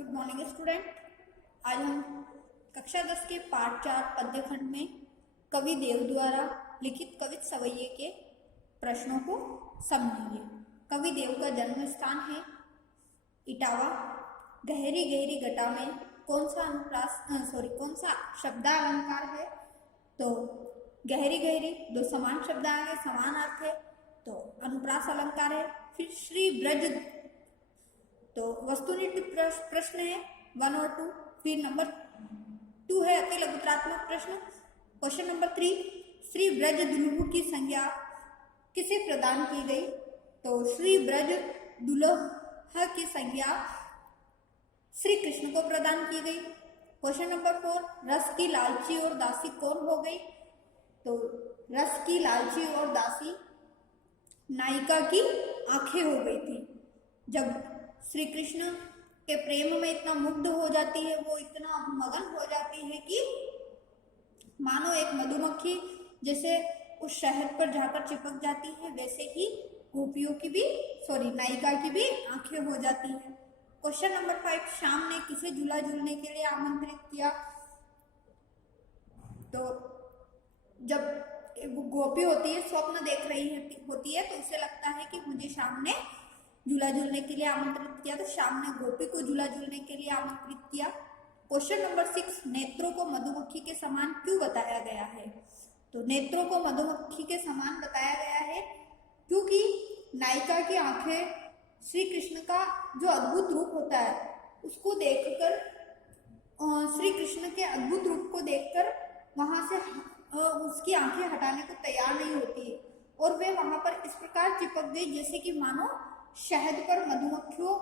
Good morning student. आज हम कक्षा 10 के पाठ 4 पद्य खंड में कवि देव द्वारा लिखित कवित सवैये के प्रश्नों को समझेंगे। कवि देव का जन्म स्थान है इटावा। गहरी गहरी घटा में कौन सा शब्दालंकार है? तो गहरी गहरी दो समान शब्द आए, समान अर्थ है, तो अनुप्रास अलंकार है। फिर श्री ब्रज, तो वस्तुनिष्ठ प्रश्न है 1 और 2। फिर नंबर 2 है अति लघुत्रात्मक प्रश्न। क्वेश्चन नंबर 3, श्री ब्रज दुल्हु की संज्ञा किसे प्रदान की गई? तो श्री ब्रज दुल्हा की संज्ञा श्री कृष्ण को प्रदान की गई। क्वेश्चन नंबर 4, रस की लालची और दासी कौन हो गई? तो रस की लालची और दासी नायिका की आंखें हो गई थी। जब श्री कृष्ण के प्रेम में इतना मुग्ध हो जाती है, वो इतना मगन हो जाती है कि मानो एक मधुमक्खी जैसे उस शहद पर जाकर चिपक जाती है, वैसे ही गोपियों की भी नायिका की भी आंखें हो जाती हैं। क्वेश्चन नंबर 5, शाम ने किसे झूला झूलने के लिए आमंत्रित किया? तो जब गोपी होती है, स्वप्न देख रही होती है, तो उसे लगता है कि मुझे शाम ने झूला झूलने के लिए आमंत्रित किया, तो शाम ने गोपी को झूला झूलने के लिए आमंत्रित किया। क्वेश्चन नंबर 6, नेत्रों को मधुमक्खी के समान क्यों बताया गया है? तो नेत्रों को मधुमक्खी के समान बताया गया है क्योंकि नायिका की आंखें श्री कृष्ण का जो अद्भुत रूप होता है उसको देखकर, श्री कृष्ण के अद्भुत रूप को देखकर वहां से उसकी आंखें हटाने को तैयार नहीं होती है, और वे वहां पर इस प्रकार चिपक गई जैसे कि मानो शहद पर मधुमक्खियों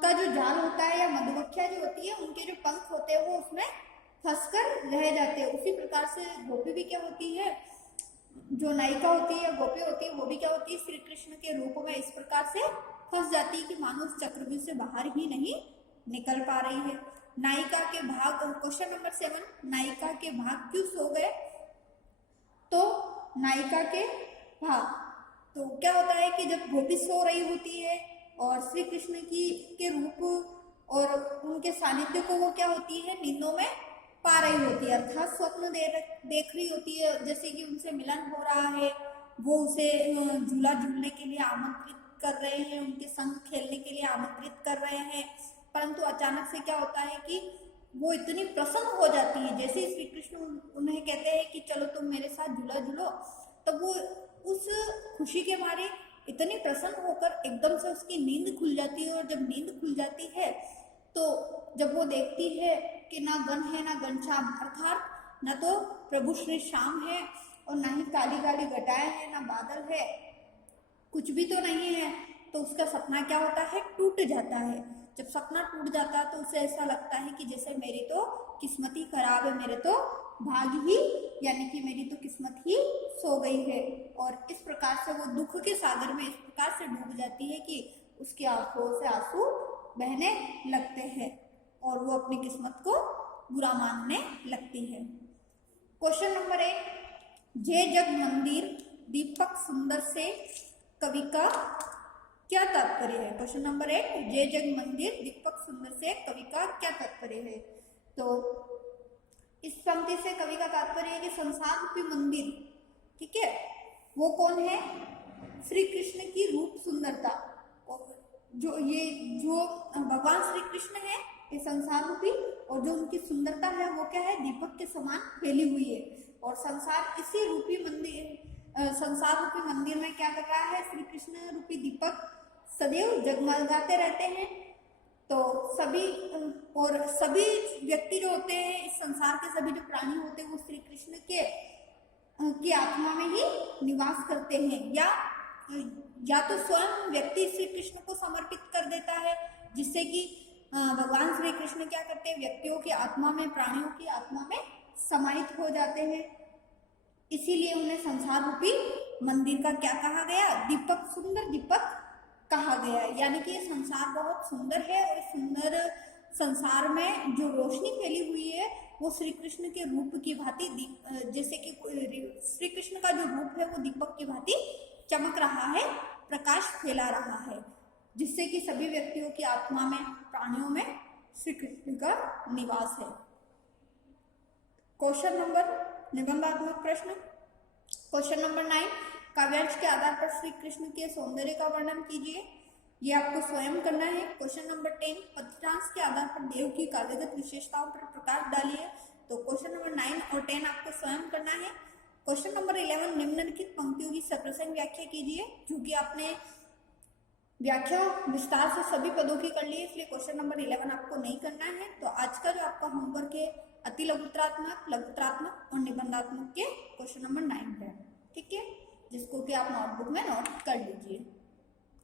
का जो जाल होता है या मधुमक्खियां जो होती है उनके जो पंख होते हैं वो उसमें फंसकर रह जाते हैं। उसी प्रकार से गोपी भी क्या होती है, जो नायिका होती है या गोपी होती है, वो भी क्या होती है, श्री कृष्ण के रूप में इस प्रकार से फंस जाती है कि मानो उस चक्रव्यूह से बाहर ही नहीं निकल पा रही है। नायिका के भाग, क्वेश्चन नंबर 7, नायिका के भाग क्यों सो गए? तो नायिका के भाग, तो क्या होता है कि जब गोपी सो रही होती है और श्री कृष्ण के रूप और उनके सानिध्य को वो क्या होती है, नींदों में पा रही होती है, अर्थात स्वप्न देख रही होती है, जैसे कि उनसे मिलन हो रहा है, वो उसे झूला झूलने के लिए आमंत्रित कर रहे हैं, उनके संग खेलने के लिए आमंत्रित कर रहे हैं। परंतु अचानक से क्या होता है कि वो इतनी प्रसन्न हो जाती है, जैसे ही श्री कृष्ण उन्हें कहते हैं कि चलो तुम मेरे साथ झूला झूलो, तब वो उस खुशी के मारे इतनी प्रसन्न होकर एकदम से उसकी नींद खुल जाती है। और जब नींद खुल जाती है तो जब वो देखती है कि ना गण है ना घनश्याम, अर्थात न तो प्रभु श्री श्याम है और ना ही काली काली घटाएं हैं, ना बादल है, कुछ भी तो नहीं है, तो उसका सपना क्या होता है, टूट जाता है। जब सपना टूट जाता है तो उसे ऐसा लगता है कि जैसे मेरी तो किस्मत ही खराब है, मेरे तो भाग ही, यानी कि मेरी तो किस्मत ही सो गई है। और इस प्रकार से वो दुख के सागर में इस प्रकार से डूब जाती है कि उसकी आंखों से आंसू बहने लगते हैं और वो अपनी किस्मत को बुरा मानने लगती है। क्वेश्चन नंबर 1, जय जग मंदिर दीपक सुंदर से कवि का क्या तात्पर्य है? क्वेश्चन नंबर 1, जय जग मंदिर दीपक सुंदर से कवि का क्या तात्पर्य है? तो इस पंक्ति से कवि का तात्पर्य है कि संसार रूपी मंदिर, ठीक है, वो कौन है, श्री कृष्ण की रूप सुंदरता, जो भगवान श्री कृष्ण है ये संसार रूपी, और जो उनकी सुंदरता है वो क्या है, दीपक के समान फैली हुई है। और संसार इसी रूपी मंदिर, संसार रूपी मंदिर में क्या कर रहा है, श्री कृष्ण रूपी दीपक सदैव जगमगाते रहते हैं। तो सभी व्यक्ति जो होते हैं, इस संसार के सभी जो प्राणी होते हैं, वो श्री कृष्ण की आत्मा में ही निवास करते हैं, या तो स्वयं व्यक्ति श्री कृष्ण को समर्पित कर देता है, जिससे कि भगवान श्री कृष्ण क्या करते हैं, व्यक्तियों की आत्मा में, प्राणियों की आत्मा में समाहित हो जाते हैं। इसीलिए उन्हें संसार रूपी मंदिर का क्या कहा गया, दीपक, सुंदर दीपक कहा गया है। यानी कि ये संसार बहुत सुंदर है और सुंदर संसार में जो रोशनी फैली हुई है वो श्री कृष्ण के रूप की भांति, जैसे कि श्री कृष्ण का जो रूप है वो दीपक की भांति चमक रहा है, प्रकाश फैला रहा है। जिससे कि सभी व्यक्तियों की आत्मा में, प्राणियों में श्री कृष्ण का निवास है। क्वेश्चन नंबर, निबंधात्मक प्रश्न। क्वेश्चन नंबर 9, काव्यांश के आधार पर श्री कृष्ण के सौंदर्य का वर्णन कीजिए। ये आपको स्वयं करना है। क्वेश्चन नंबर 10, पद्यांश के आधार पर देव की काव्यगत विशेषताओं पर प्रकाश डालिए। तो क्वेश्चन नंबर 9 और 10 आपको स्वयं करना है। क्वेश्चन नंबर 11, निम्नलिखित पंक्तियों की सप्रसंग व्याख्या कीजिए, जो कि आपने व्याख्या विस्तार से सभी पदों की कर ली है, इसलिए क्वेश्चन नंबर 11 आपको नहीं करना है। तो आज का जो आपका होमवर्क है अति लघुत्रात्मक, लघुत्रात्मक और निबंधात्मक के क्वेश्चन नंबर 9 है, ठीक है, जिसको कि आप नोटबुक में नोट कर लीजिए।